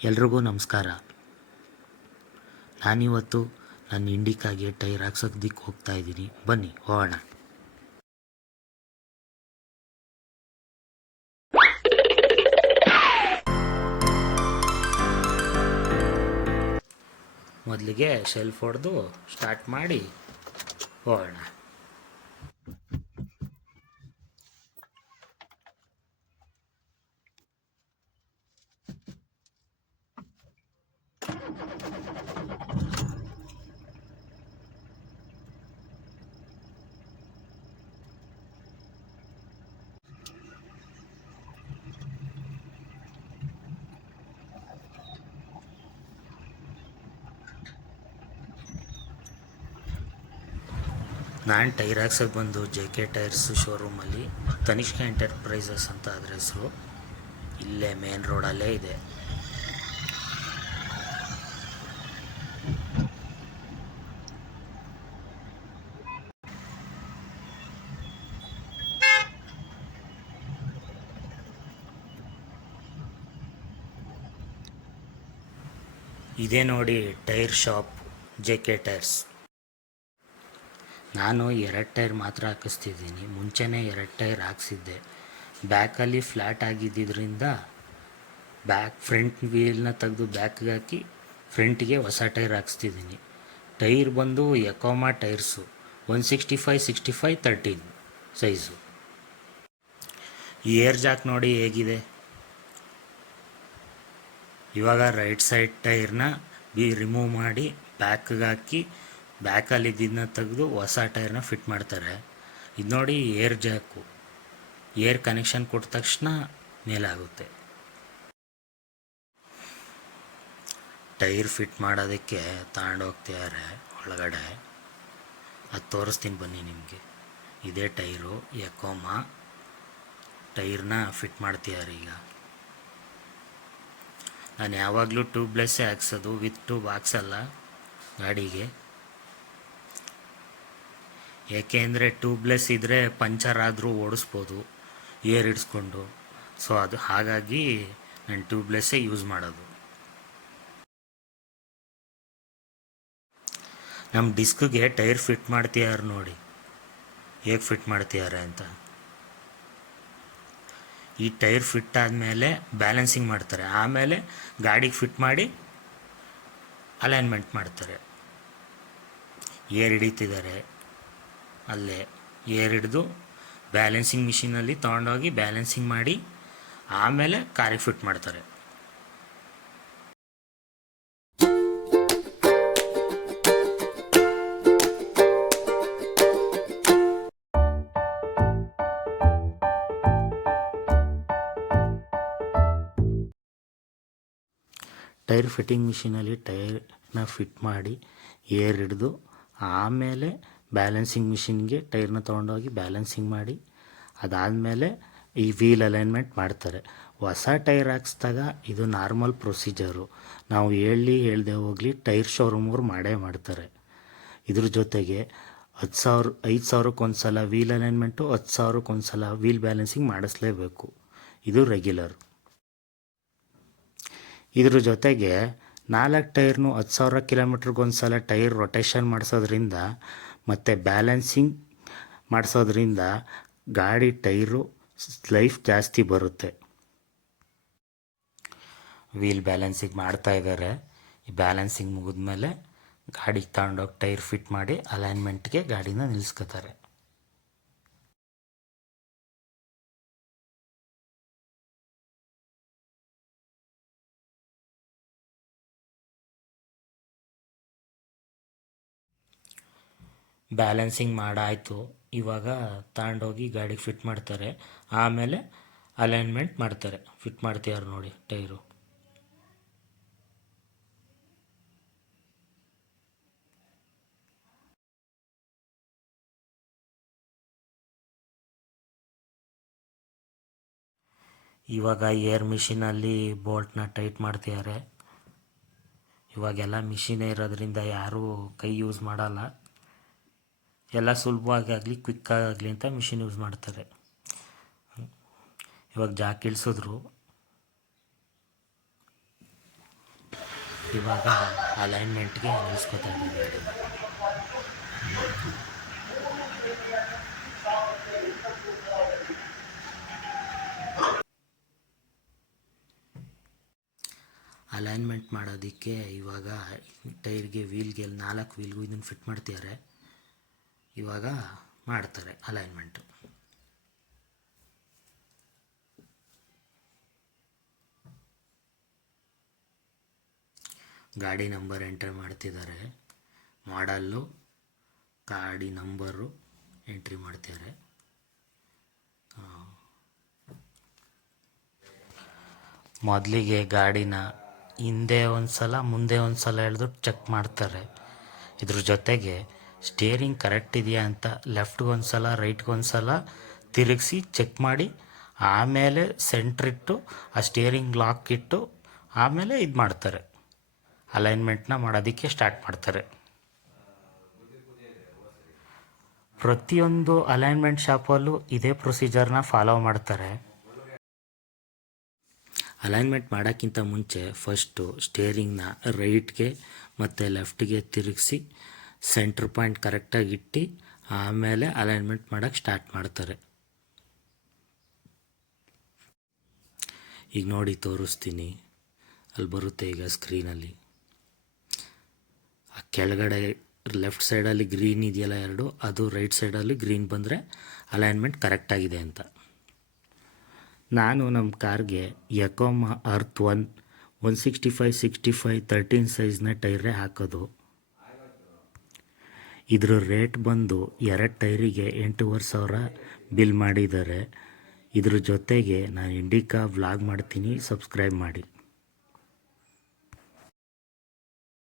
ಎಲ್ರಿಗೂ ನಮಸ್ಕಾರ. ನಾನಿವತ್ತು ನನ್ನ ಇಂಡಿಕಾಗೆ ಟೈರ್ ಹಾಕ್ಸೋದಕ್ಕೆ ಹೋಗ್ತಾ ಇದ್ದೀನಿ. ಬನ್ನಿ ಹೋಗೋಣ. ಮೊದಲಿಗೆ ಶೆಲ್ಫ್ ಹೊಡೆದು ಸ್ಟಾರ್ಟ್ ಮಾಡಿ ಹೋಗೋಣ. ನಾನು ಟೈರ್ ಹಾಕ್ಸೋಕೆ ಬಂದು JK ಟೈರ್ಸ್ ಶೋರೂಮಲ್ಲಿ, ತನಿಷ್ಕ ಎಂಟರ್ಪ್ರೈಸಸ್ ಅಂತ ಅದರ ಹೆಸರು. ಇಲ್ಲೇ ಮೇನ್ ರೋಡಲ್ಲೇ ಇದೆ. ಇದೇ ನೋಡಿ ಟೈರ್ ಶಾಪ್ JK ಟೈರ್ಸ್. ನಾನು 2 ಟೈರ್ ಮಾತ್ರ ಹಾಕಿಸ್ತಿದ್ದೀನಿ. ಮುಂಚೆನೇ 2 ಟೈರ್ ಹಾಕ್ಸಿದ್ದೆ. ಬ್ಯಾಕಲ್ಲಿ ಫ್ಲ್ಯಾಟ್ ಆಗಿದ್ದರಿಂದ ಫ್ರಂಟ್ ವೀಲ್ನ ತೆಗೆದು ಬ್ಯಾಕ್ಗೆ ಹಾಕಿ ಫ್ರಂಟಿಗೆ ಹೊಸ ಟೈರ್ ಹಾಕ್ಸ್ತಿದ್ದೀನಿ. ಟೈರ್ ಬಂದು ಯಕೋಮಾ ಟೈರ್ಸು 165/65/13 ಸೈಜು. ಏರ್ ಜಾಕ್ ನೋಡಿ ಹೇಗಿದೆ. ಇವಾಗ ರೈಟ್ ಸೈಡ್ ಟೈರ್ನ ರಿಮೂವ್ ಮಾಡಿ ಬ್ಯಾಕ್ಗೆ ಹಾಕಿ ಬ್ಯಾಕಲ್ಲಿ ಇದನ್ನ ತೆಗೆದು ಹೊಸ ಟೈರ್ನ ಫಿಟ್ ಮಾಡ್ತಾರೆ. ಇದು ನೋಡಿ ಏರ್ ಜಾಕು. ಏರ್ ಕನೆಕ್ಷನ್ ಕೊಟ್ಟ ತಕ್ಷಣ ಮೇಲಾಗುತ್ತೆ. ಟೈರ್ ಫಿಟ್ ಮಾಡೋದಕ್ಕೆ ತಗೊಂಡೋಗ್ತಿದ್ದಾರೆ ಒಳಗಡೆ. ಅದು ತೋರಿಸ್ತೀನಿ ಬನ್ನಿ ನಿಮಗೆ. ಇದೇ ಟೈರು ಯಕೋಮಾ ಟೈರ್ನ ಫಿಟ್ ಮಾಡ್ತಿದ್ದಾರೆ. ಈಗ ನಾನು ಯಾವಾಗಲೂ ಟ್ಯೂಬ್ಲೆಸ್ಸೇ ಹಾಕ್ಸೋದು, ವಿತ್ ಟ್ಯೂಬ್ ಹಾಕ್ಸಲ್ಲ ಗಾಡಿಗೆ. ಏಕೆಂದರೆ ಟ್ಯೂಬ್ಲೆಸ್ ಇದ್ದರೆ ಪಂಚರ್ ಆದರೂ ಓಡಿಸ್ಬೋದು ಏರ್ ಹಿಡಿಸ್ಕೊಂಡು. ಸೊ ಅದು ಹಾಗಾಗಿ ನಾನು ಟ್ಯೂಬ್ಲೆಸ್ಸೇ ಯೂಸ್ ಮಾಡೋದು. ನಮ್ಮ ಡಿಸ್ಕ್ಗೆ ಟೈರ್ ಫಿಟ್ ಮಾಡ್ತಿದ್ದಾರೆ ನೋಡಿ ಹೇಗೆ ಫಿಟ್ ಮಾಡ್ತಿದ್ದಾರೆ ಅಂತ. ಈ ಟೈರ್ ಫಿಟ್ ಆದಮೇಲೆ ಬ್ಯಾಲೆನ್ಸಿಂಗ್ ಮಾಡ್ತಾರೆ. ಆಮೇಲೆ ಗಾಡಿಗೆ ಫಿಟ್ ಮಾಡಿ ಅಲೈನ್ಮೆಂಟ್ ಮಾಡ್ತಾರೆ. ಏರ್ ಹಿಡಿತಿದ್ದಾರೆ. ಅಲ್ಲೇ ಏರ್ ಹಿಡಿದು ಬ್ಯಾಲೆನ್ಸಿಂಗ್ ಮಿಷಿನಲ್ಲಿ ತೊಗೊಂಡೋಗಿ ಬ್ಯಾಲೆನ್ಸಿಂಗ್ ಮಾಡಿ ಆಮೇಲೆ ಕಾರಿಗೆ ಫಿಟ್ ಮಾಡ್ತಾರೆ. ಟೈರ್ ಫಿಟ್ಟಿಂಗ್ ಮಿಷಿನಲ್ಲಿ ಟೈರ್ನ ಫಿಟ್ ಮಾಡಿ ಏರ್ ಹಿಡಿದು ಆಮೇಲೆ ಬ್ಯಾಲೆನ್ಸಿಂಗ್ ಮಿಷಿನ್ಗೆ ಟೈರ್ನ ತೊಗೊಂಡೋಗಿ ಬ್ಯಾಲೆನ್ಸಿಂಗ್ ಮಾಡಿ ಅದಾದಮೇಲೆ ಈ ವೀಲ್ ಅಲೈನ್ಮೆಂಟ್ ಮಾಡ್ತಾರೆ. ಹೊಸ ಟೈರ್ ಹಾಕ್ಸಿದಾಗ ಇದು ನಾರ್ಮಲ್ ಪ್ರೊಸೀಜರು. ನಾವು ಹೇಳ್ದೆ ಹೋಗಲಿ ಟೈರ್ ಶೋರೂಮ್ರು ಮಾಡೇ ಮಾಡ್ತಾರೆ. ಇದ್ರ ಜೊತೆಗೆ 5,000ಕ್ಕೆ ಒಂದು ಸಲ ವೀಲ್ ಅಲೈನ್ಮೆಂಟು, 10,000ಕ್ಕೆ ಒಂದು ಸಲ ವೀಲ್ ಬ್ಯಾಲೆನ್ಸಿಂಗ್ ಮಾಡಿಸ್ಲೇಬೇಕು. ಇದು ರೆಗ್ಯುಲರ್. ಇದ್ರ ಜೊತೆಗೆ 4 ಟೈರ್ನು 10,000 ಕಿಲೋಮೀಟ್ರಿಗೊಂದು ಸಲ ಟೈರ್ ರೊಟೇಷನ್ ಮಾಡಿಸೋದ್ರಿಂದ ಮತ್ತು ಬ್ಯಾಲೆನ್ಸಿಂಗ್ ಮಾಡಿಸೋದ್ರಿಂದ ಗಾಡಿ ಟೈರು ಲೈಫ್ ಜಾಸ್ತಿ ಬರುತ್ತೆ. ವೀಲ್ ಬ್ಯಾಲೆನ್ಸಿಂಗ್ ಮಾಡ್ತಾಯಿದ್ದಾರೆ. ಈ ಬ್ಯಾಲೆನ್ಸಿಂಗ್ ಮುಗಿದ್ಮೇಲೆ ಗಾಡಿಗೆ ತಗೊಂಡೋಗಿ ಟೈರ್ ಫಿಟ್ ಮಾಡಿ ಅಲೈನ್ಮೆಂಟ್ಗೆ ಗಾಡಿನ ನಿಲ್ಲಿಸ್ಕೋತಾರೆ. ಬ್ಯಾಲೆನ್ಸಿಂಗ್ ಮಾಡಾಯಿತು. ಇವಾಗ ತಗೊಂಡೋಗಿ ಗಾಡಿಗೆ ಫಿಟ್ ಮಾಡ್ತಾರೆ. ಆಮೇಲೆ ಅಲೈನ್ಮೆಂಟ್ ಮಾಡ್ತಾರೆ. ಫಿಟ್ ಮಾಡ್ತಿದ್ದಾರೆ ನೋಡಿ ಟೈರು. ಇವಾಗ ಏರ್ ಮಿಷಿನಲ್ಲಿ ಬೋಲ್ಟ್ನ ಟೈಟ್ ಮಾಡ್ತಿದ್ದಾರೆ. ಇವಾಗೆಲ್ಲ ಮಿಷಿನೇ ಇರೋದ್ರಿಂದ ಯಾರೂ ಕೈ ಯೂಸ್ ಮಾಡಲ್ಲ. ಎಲ್ಲ ಸುಲಭವಾಗಿ ಆಗಲಿ ಕ್ವಿಕ್ಕಾಗಲಿ ಅಂತ ಮಿಷಿನ್ ಯೂಸ್ ಮಾಡ್ತಾರೆ. ಇವಾಗ ಜಾಕ್ ಇಳಿಸಿದ್ರು. ಇವಾಗ ಅಲೈನ್ಮೆಂಟ್ಗೆ ನಿಲ್ಲಿಸ್ಕೊತಾ ಇದ್ದೀವಿ ಗಾಡಿನ. ಅಲೈನ್ಮೆಂಟ್ ಮಾಡೋದಕ್ಕೆ ಇವಾಗ ಟೈರ್ಗೆ ವೀಲ್ಗೆ 4 ವೀಲ್ಗೂ ಇದನ್ನು ಫಿಟ್ ಮಾಡ್ತಿದ್ದಾರೆ. ಇವಾಗ ಮಾಡ್ತಾರೆ ಅಲೈನ್ಮೆಂಟು. ಗಾಡಿ ನಂಬರ್ ಎಂಟ್ರಿ ಮಾಡ್ತಿದ್ದಾರೆ. ಮಾಡಲ್ಲು, ಗಾಡಿ ನಂಬರು ಎಂಟ್ರಿ ಮಾಡ್ತಿದ್ದಾರೆ. ಮೊದಲಿಗೆ ಗಾಡಿನ ಹಿಂದೆ ಒಂದು ಸಲ ಮುಂದೆ ಒಂದು ಸಲ ಎಳೆದು ಚೆಕ್ ಮಾಡ್ತಾರೆ. ಇದ್ರ ಜೊತೆಗೆ ಸ್ಟೇರಿಂಗ್ ಕರೆಕ್ಟ್ ಇದೆಯಾ ಅಂತ ಲೆಫ್ಟ್ಗೊಂದು ಸಲ ರೈಟ್ಗೊಂದು ಸಲ ತಿರುಗಿಸಿ ಚೆಕ್ ಮಾಡಿ, ಆಮೇಲೆ ಸೆಂಟ್ರಿಟ್ಟು ಆ ಸ್ಟೇರಿಂಗ್ ಲಾಕ್ ಇಟ್ಟು ಆಮೇಲೆ ಇದು ಮಾಡ್ತಾರೆ, ಅಲೈನ್ಮೆಂಟ್ನ ಮಾಡೋದಕ್ಕೆ ಸ್ಟಾರ್ಟ್ ಮಾಡ್ತಾರೆ. ಪ್ರತಿಯೊಂದು ಅಲೈನ್ಮೆಂಟ್ ಶಾಪಲ್ಲೂ ಇದೇ ಪ್ರೊಸೀಜರ್ನ ಫಾಲೋ ಮಾಡ್ತಾರೆ. ಅಲೈನ್ಮೆಂಟ್ ಮಾಡೋಕ್ಕಿಂತ ಮುಂಚೆ ಫಸ್ಟು ಸ್ಟೇರಿಂಗ್ನ ರೈಟ್ಗೆ ಮತ್ತು ಲೆಫ್ಟ್ಗೆ ತಿರುಗಿಸಿ ಸೆಂಟ್ರ್ ಪಾಯಿಂಟ್ ಕರೆಕ್ಟಾಗಿ ಇಟ್ಟು ಆಮೇಲೆ ಅಲೈನ್ಮೆಂಟ್ ಮಾಡೋಕ್ಕೆ ಸ್ಟಾರ್ಟ್ ಮಾಡ್ತಾರೆ. ಈಗ ನೋಡಿ ತೋರಿಸ್ತೀನಿ, ಅಲ್ಲಿ ಬರುತ್ತೆ ಈಗ ಸ್ಕ್ರೀನಲ್ಲಿ. ಆ ಕೆಳಗಡೆ ಲೆಫ್ಟ್ ಸೈಡಲ್ಲಿ ಗ್ರೀನ್ ಇದೆಯಲ್ಲ 2, ಅದು ರೈಟ್ ಸೈಡಲ್ಲಿ ಗ್ರೀನ್ ಬಂದರೆ ಅಲೈನ್ಮೆಂಟ್ ಕರೆಕ್ಟಾಗಿದೆ ಅಂತ. ನಾನು ನಮ್ಮ ಕಾರ್ಗೆ ಯಕೋಮಾ ಅರ್ತ್ 165/65 13 ಸೈಜ್ನ ಟೈರೇ ಹಾಕೋದು. ಇದ್ರ ರೇಟ್ ಬಂದು 2 ಟೈರಿಗೆ 8,500 ಬಿಲ್ ಮಾಡಿದ್ದಾರೆ. ಇದ್ರ ಜೊತೆಗೆ ನಾನು ಇಂಡಿಕಾ ವ್ಲಾಗ್ ಮಾಡ್ತೀನಿ, ಸಬ್ಸ್ಕ್ರೈಬ್ ಮಾಡಿ.